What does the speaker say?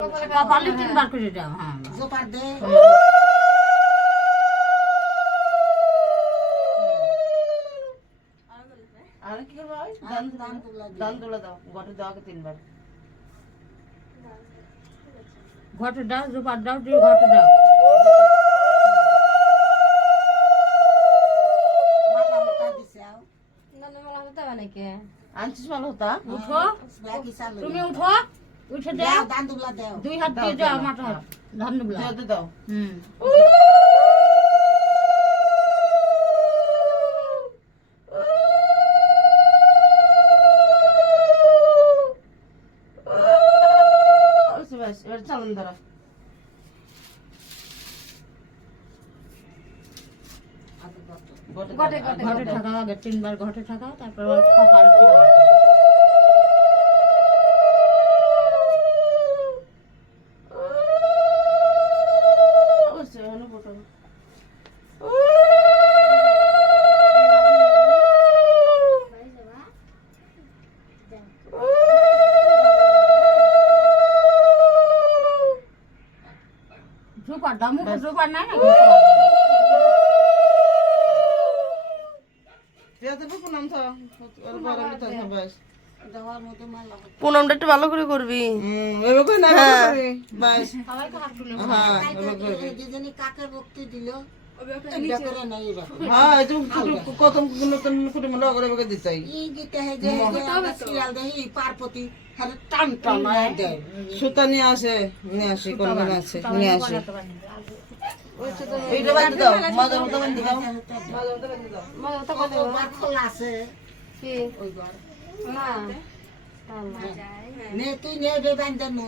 কপালে তিনবার করে দাও। হ্যাঁ জোপার দে আর কি করবো ভাই? দান তুলে দাও, ঘটে দাও আগে 3 বার। ঘটে দাও, জোপার দাও, দিয়ে ঘটে দাও। মালা হতা দিছে আও আনছিস মাল হতা? উঠো, বাকি চালু তুমি উঠো, উঠে দাও, দাও দান দুবলা দাও 2 হাত দিয়ে দাও মাথা ধান দুবলা। দাও দাও। হুম ব্যাস, এবার চালুন ধরো। ঘটে দাও, ঘটে থাকা আগে 3 বার ঘটে থাকা, তারপর কপালে তিনবার। অবশ্যই হলো ফটো। জোপার দাও, মুখে জোপার নাই নাকি? দেওয়ার মতো মালা হতা পুনমটা একটু ভালো করে করবি। সবাইকে হাত তুলে যেজনি কাকে ভক্তি দিল এটা করে নাই এরকম কত নতুন কুটুম্ব করে দিতে ই দিতে হে যে আমরা সিরিয়াল দেখি পার্বতী হাতে টান টান মায়া দেয় সুতা নিয়ে আসে, কোন আছে নিয়ে আসে। এইটা বাদ দাও, মাদার মতো বান্ধি দাও, মাদার মতো বান্ধি দাও। কতবার খোলা আছে ওই ঘর নে তুই নে বে বান্ধব নো